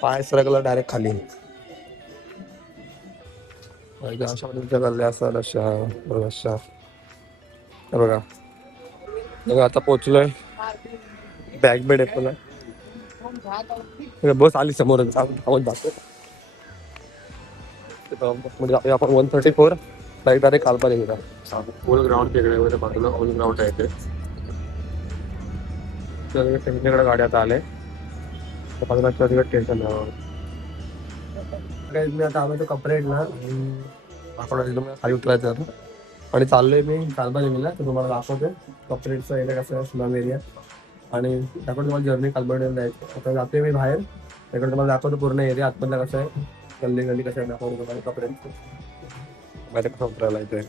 पाय सरकला डायरेक्ट खाली. अशा पद्धतीच्या गल्ल्या असतात अशा बऱ्याचशा. हे बघा बघा आता पोहोचलोय बॅक बेड एपल. बस आली समोर धावत जातो. म्हणजे आपण 134 फ्लाईट डायरेक्ट कालपा गेला. ओल्ड ग्राउंड तिकडे वगैरे बाजूला ओल्ड ग्राउंड आहे ते. त्यांच्याकडे गाड्या आता आले टेन्शन मी आता आम्ही तो कपडे ना आपण खाली उतरायचं आणि चाललोय मी कालबाजीला. तर तुम्हाला दाखवते कपडेचा एरिया कसं आहे स्लम एरिया आणि त्याकडे तुम्हाला जर्नी कालबाडीला जायचं. आता जाते मी बाहेर त्याकडे तुम्हाला दाखवतो पूर्ण एरिया आतमधला कसं आहे गल्ली गल्ली कसं आहे दाखवतो तुम्हाला कपडे बाहेर कसं उतरायला येते.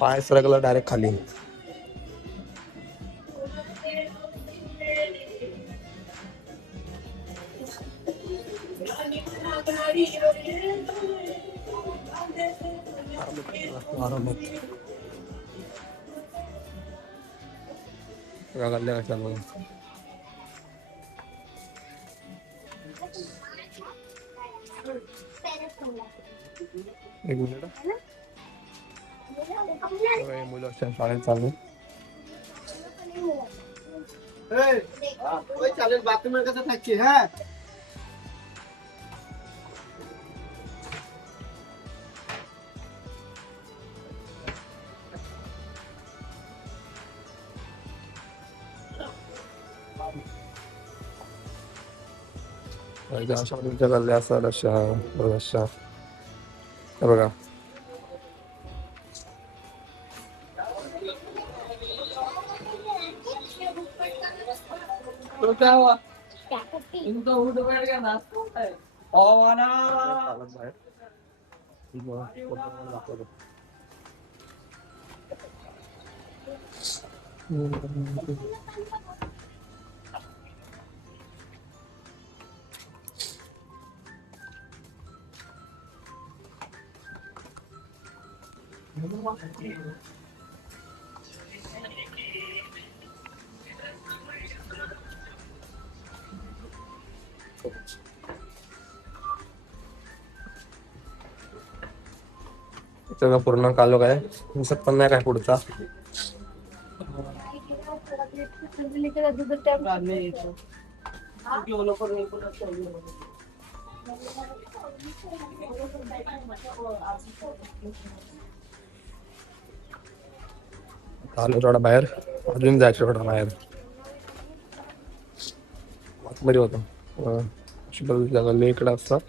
पाय सरकला डायरेक्ट खाली. गल्ल्या कशा एक मिनिट मुलं शाळेत चालू. चालेल बाथरूम कसं थाकची हा. अशा पद्धतीच्या गल्ल्या असतात अशा बऱ्याचशा. हे बघा सगळं पूर्ण कालो काय दिसत पण नाही काय पुढचा. आलो थोडा बाहेर अजून जायचं थोडा बाहेर बरी होतं. गल्ली इकडे असतात.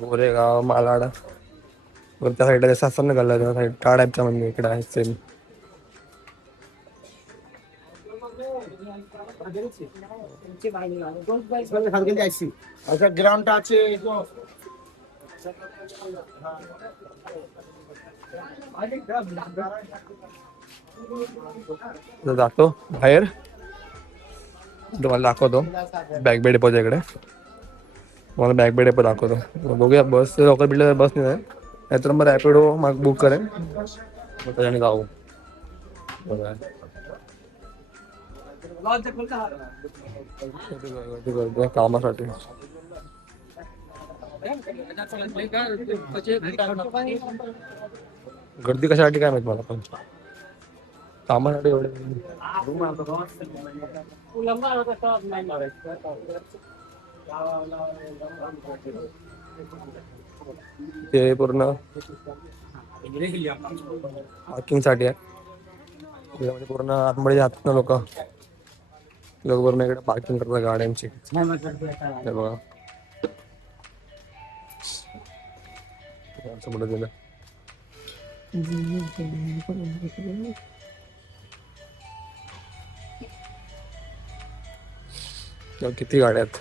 गोरेगाव मालाड वर त्या साईडला जसं असतं ना गल्ला त्या साईड त्या टाईपच्या म्हणजे इकडे आहे सेम. ग्राउंड আছে जातो बाहेर तुम्हाला दाखवतो बॅक बेड डेपोच्या इकडे. मला बॅक बेड डेपो दाखवतो. बघूया बस लवकर भेटलं बस नाही नाहीतर मग रॅपिडो मग बुक करेन मग त्याच्याने जाऊ. बघा कामासाठी गर्दी कशासाठी काय माहित मला पण कामासाठी एवढे. ते पूर्ण पार्किंग साठी आहे. त्याच्यामध्ये पूर्ण आतमध्ये जातात ना लोक पूर्ण इकडे पार्किंग करतात गाड्यांची. हे बघा असं पुढे दिलं. किती गाड्या आहेत.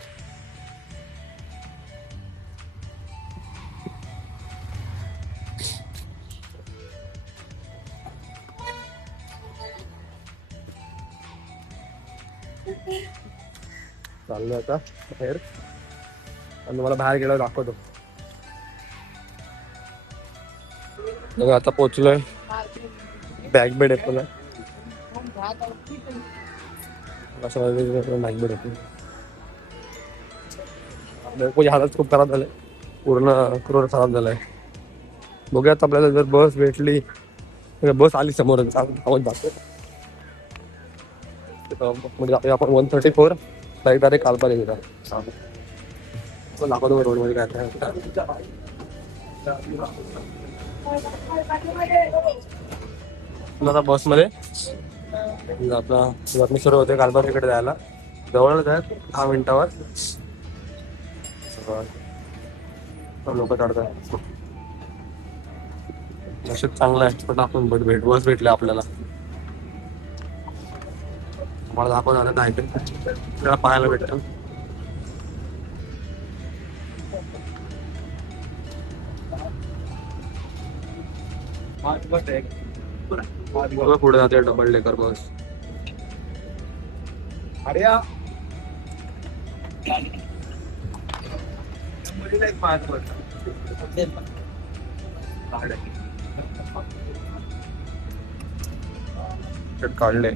चाललोय आता बाहेर आणि तुम्हाला बाहेर गेल्यावर दाखवतो. बघा आता पोहोचलोय बॅक बेड आहे पुन्हा असं बॅक बेड येतो. आपल्या हालत खूप खराब झाले, पूर्ण क्रोड खराब झालाय. बघूयात आपल्याला जर बस भेटली, बस आली समोर आवाज जातो म्हणजे आपण 134 फ्लाईट डायरेक्ट कालपाने गेला दाखवतो रोड मध्ये काय आता बसमध्ये आपला वरणी सुरू होते कालबारीकडे जायला, जवळच आहे 10 मिनिटावर. लोक चढतात, नशीब चांगलं आहे पण आपण बस भेटले आपल्याला. मला दाखवून आलं नाही आपल्याला पाहायला भेटतं. पुढे जाते डबल डेकर बस. अरे काढले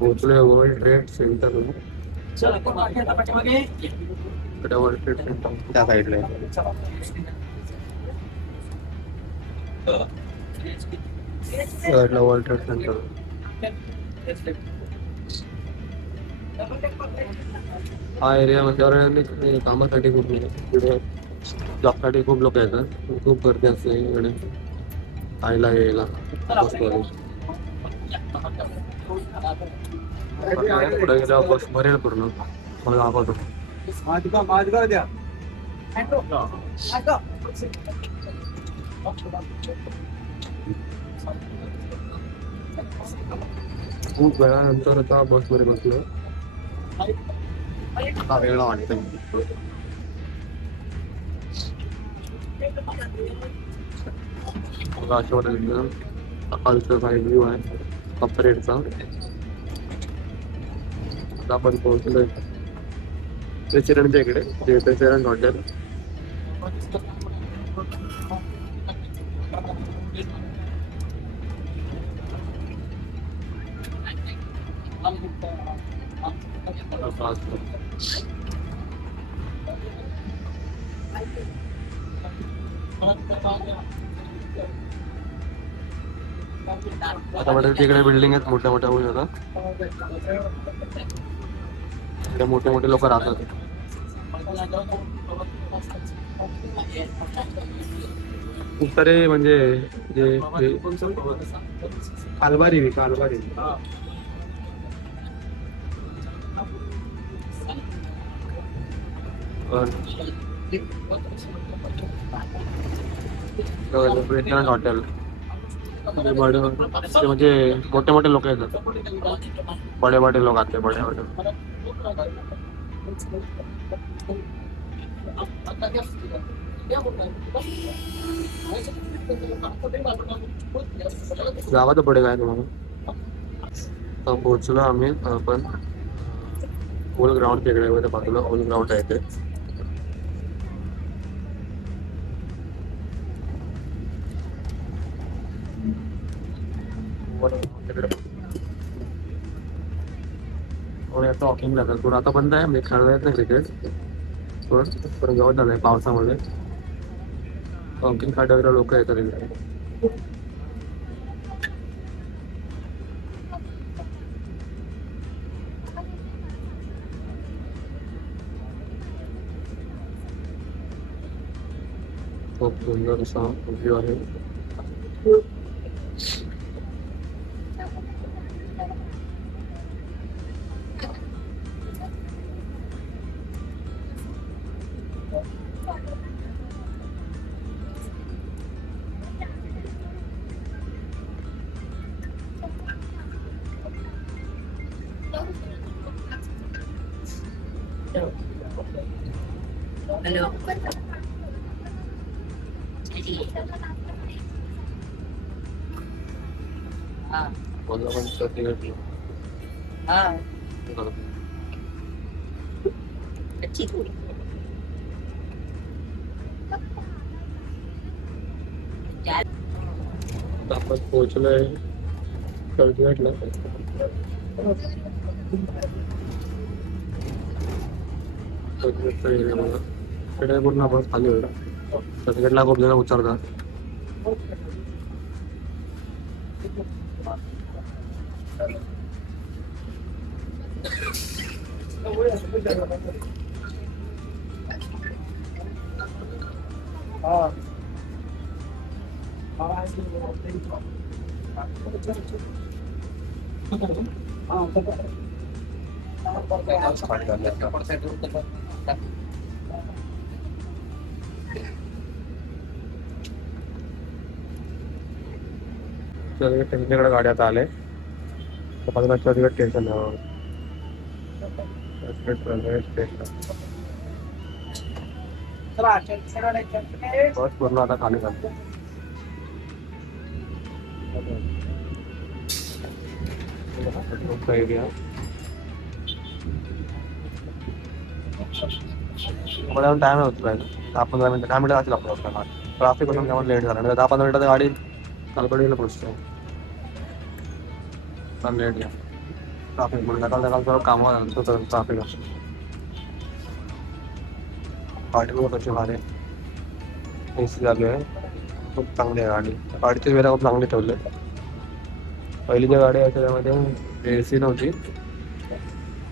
पोहोचले world trade centre. World trade centre त्या साईडला वर्ल्ड ट्रेड सेंटर. हा एरिया म्हणजे कामासाठी खूप जॉबसाठी खूप लोक येतात, खूप गर्दी असते इकडे आईला यायला. पुढे गेल्यावर बस भरेल पूर्ण. मला दाखवतो द्या. खूप वेळानंतर आता बसमध्ये बसलो, वेगळा वाटतं. अशा वाटतं सकाळचं काही व्ह्यू आहे कपरेटचा. आपण पोहोचलोय प्रेसिडेंटच्या इकडे, जे प्रेसिडेंट हॉटेल. आता म्हणजे तिकडे बिल्डिंग आहेत मोठ्या मोठ्या होऊन आता मोठे मोठे लोक राहतात. खूप सारे म्हणजे जे कालबारी प्रेसिडेंट हॉटेल म्हणजे मोठे मोठे लोक येतात, बडे बडे लोक आते बडे बडे. गावात पडे काय तुम्हाला पोहोचलो आम्ही. पण ओल ग्राउंड तिकडे बाजूला ओल ग्राउंड आहे ते. वॉकिंग लागेल पण आता बंद आहे, मी खेळता येत नाही क्रिकेट पण गवत झालंय पावसामध्ये. वॉकिंग साठी वगैरे लोक येतात इकडे. खूप सुंदर असा व्ह्यू आहे. हॅलो. हा बोलला पण चर्चगेट हा अच्छी. आपण पोहोचलोय चर्चगेटला. चर्चगेटचा पूर्ण बस खाली होईल. चर्चगेटला खूप जण उतरतात. त्यांच्याकडे गाडी आता आले. चर्चगेट स्टेशन बस पूर्ण आता खाली झाली. एरिया मला टाइम होतो 10-15 मिनिटं 10 मिनिटं असेल आपल्याला. ट्राफिक होतं त्यामुळे लेट झाला. 10-15 मिनिटात गाडी कालपडीला पोहोचतो. पण लेट घ्या ट्राफिक म्हणून सकाळ सर्व कामं झालं ट्राफिक असतं. गाडी बघ कशी भारी AC चालू आहे. खूप चांगली आहे गाडी. गाडीचे वेळा खूप चांगले ठेवले. पहिलीच्या गाडी आहे त्याच्यामध्ये AC नव्हती.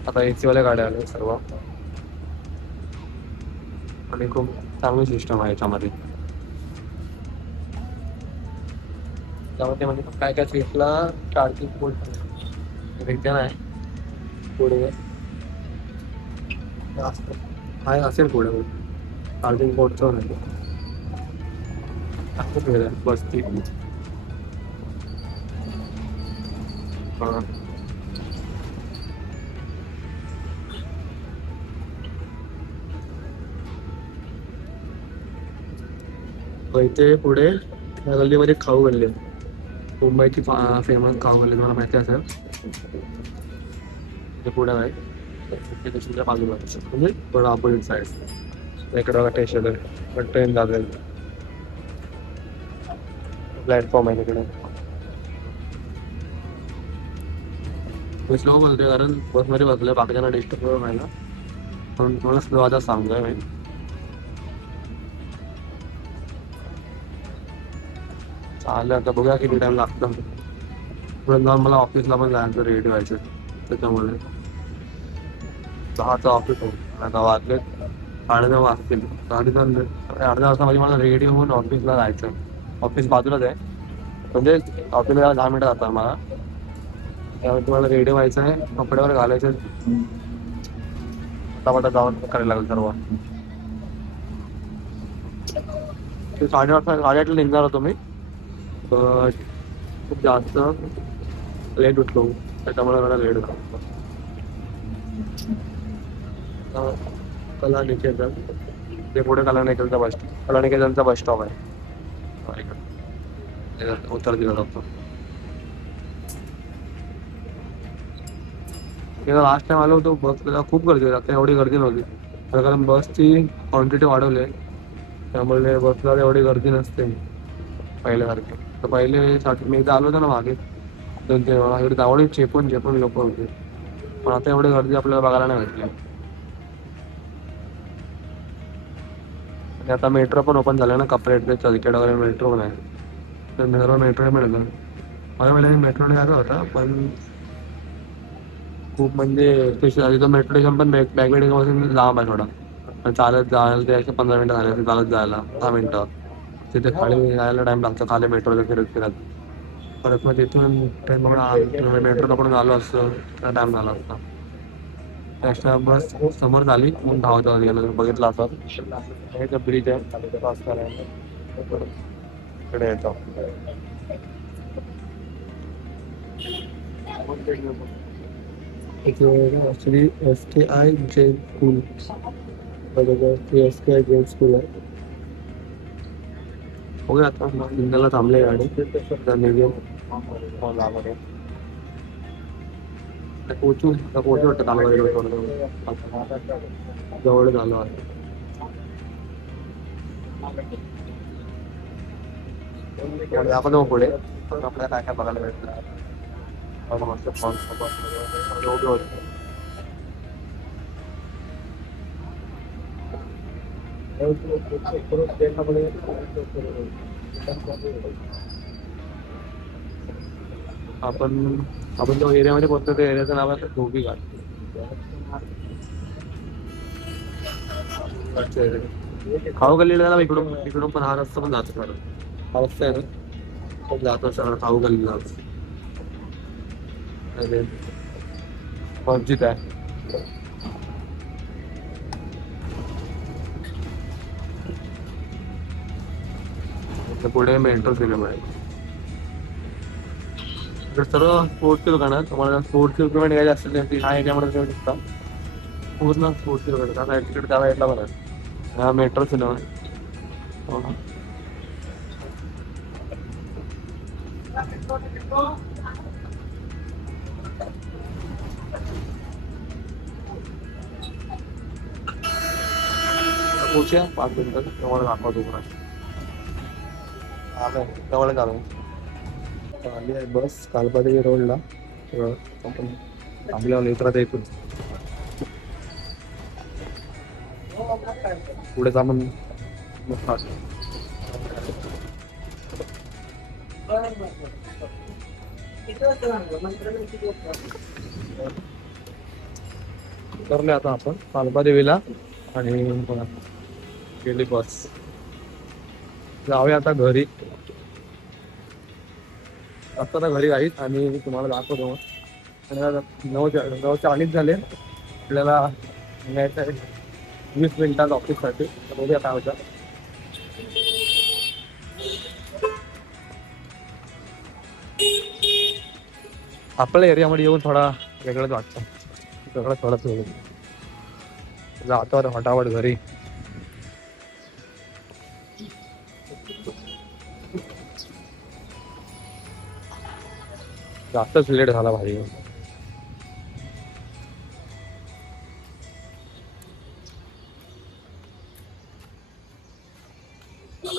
आता AC वाल्या गाड्या आल्या सर्व आणि खूप चांगली सिस्टम आहे याच्यामध्ये. त्यामध्ये म्हणजे काय काय सीटला चार्जिंग पोर्ट विज्ञान आहे पुढे आहे असेल पुढे चार्जिंग पोर्टचं नाही. बसती इथे पुढे या गल्लीमध्ये खाऊ गल्ली आहे. मुंबईची फेमस खाऊ गल्ली मला माहिती असेल. ते पुढे आहे स्टेशनच्या बाजूला म्हणजे थोडं अपोजिट साईड. इकडे बघा स्टेशन आहे पण ट्रेन जाते. प्लॅटफॉर्म आहे तिकडे. मी स्लो बोलतोय कारण बसमध्ये बसलोय बाकीच्यांना डिस्टर्ब व्हायला म्हणून थोडं स्लो आता सांगतोय मी. चालेल आता बघूया किती टाइम लागतो. पुढे जाऊन मला ऑफिसला पण जायचं रेडी व्हायचं त्याच्यामुळे 10चं ऑफिस होईल. आता वाजले 9:30 वाजतील. 9:30 अर्ध्या तासामध्ये मला रेडी होऊन ऑफिसला जायचं. ऑफिस बाजूलाच आहे म्हणजे ऑफिसला जायला 10 मिनिटं जातात मला. त्यामुळे तुम्हाला रेडी व्हायचं आहे. कपड्यावर घालायचं पटापटा जाऊन करायला लागेल सर्व. 8:30 निघणार होतो मी. खूप जास्त लेट उठलो त्याच्यामुळे मला लेट झाला. कलानिकेतन ते पुढे कलानिकेतनचा बस स्टॉप आहे. उत्तर दिला जातो. लास्ट टाइम आलो होतो बसला खूप गर्दी होती. आता एवढी गर्दी नव्हती कारण बसची क्वांटिटी वाढवली आहे त्यामुळे बसला एवढी गर्दी नसते पहिल्यासारखी. तर पहिले मी एकदा आलो होतो ना मागे 2-3 वेळा एवढी आवडी चेपून लोक होते पण आता एवढी गर्दी आपल्याला बघायला नाही भेटली. आणि आता मेट्रो पण ओपन झालं ना कपरेट चर्चगेट वगैरे मेट्रो पण आहे तर सर्व मेट्रो मिळतं. मला वेळेला मेट्रोने आला होता पण खूप म्हणजे स्पेशल मेट्रो स्टेशन पण बॅकवेडिंगपासून लांब आहे थोडा. चालत जायला ते 15 मिनिटं झाले चालत जायला 10 मिनिटं. तिथे खाली जायला टाइम लागतो खाली मेट्रोला फिरत परत मग तिथून ट्रेन पकडून मेट्रो पकडून आलो असतं त्या टाइम झाला असता. एक्स्ट्रा बस समोर झाली मग धावत गेलं बघितलं असं हे ब्रिज आहे क्रॉस करायला इकडे येतो. Actually SKI Jain school SKI Jain school आहे. बघूया आता इंदाला थांबले गाडी पोचू वाटतं कालवाडी जवळ झालो आहे. आपण मग पुढे आपल्याला काय काय बघायला भेटलं मस्त आपण जो एरियामध्ये पोहोचतो त्या एरियाचं नाव आहे धोबी घाट. खाऊ गल्लीला जायला इकडून पण हा रस्ता पण जातो सर. हा रस्ता आहे ना जातो सर खाऊ गल्लीला. मस्जिद आहे पुढे मेट्रो सिनेमा आहे. सर्व स्पोर्ट्सची दुकान आहे. तुम्हाला स्पोर्ट्सची दुकान निघायची असेल तर ह्या एरियामध्ये घेऊ शकता. पूर्ण स्पोर्ट्सची दुकान आहे. तिकडे त्या साईडला पण आहे. हा मेट्रो सिनेमा आहे. पोचूया 5 मिनिटात तुम्हाला दाखवतो जवळ चालू आली आहे बस कालबाडी रोडला. आपण थांबल्यावर उतरत इथून पुढे जाऊन उतरले आता आपण कालबादेवीला आणि गेली बस. जाऊया आता घरी. आता घरी आहेत आणि तुम्हाला दाखवतो. 9:40 झाले. आपल्याला यायचं आहे 20 मिनिटात ऑफिससाठी. बघूया काय होतं. आपल्या एरियामध्ये येऊन थोडा वेगळंच वाटतं. सगळं थोडंच वेगळं. जातो आता फटाफट घरी. जास्तच लेट झाला भाई.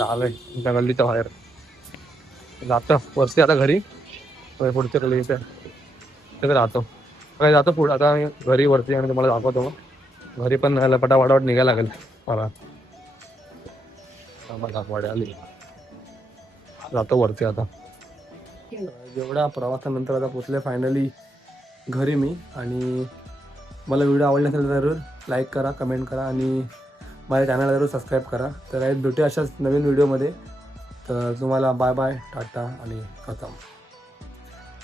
आलोय त्या गल्लीच्या बाहेर. जातो वरती आता घरी. पुढच्या गल्ली तिथे राहतो. काय जातो पुढे आता घरी वरती आणि तुम्हाला दाखवतो. घरी पण पटापटापट निघायला लागेल मला. दाखवाडे आली. जातो वरती आता. जेवढ्या प्रवासानंतर आता पोचले फायनली घरी मी. आणि मला व्हिडिओ आवडला असेल तर जरूर लाईक करा, कमेंट करा आणि माझ्या चॅनलला जरूर सबस्क्राईब करा. तर भेटूया अशाच नवीन व्हिडिओमध्ये. तर तुम्हाला बाय बाय, टाटा आणि खतम.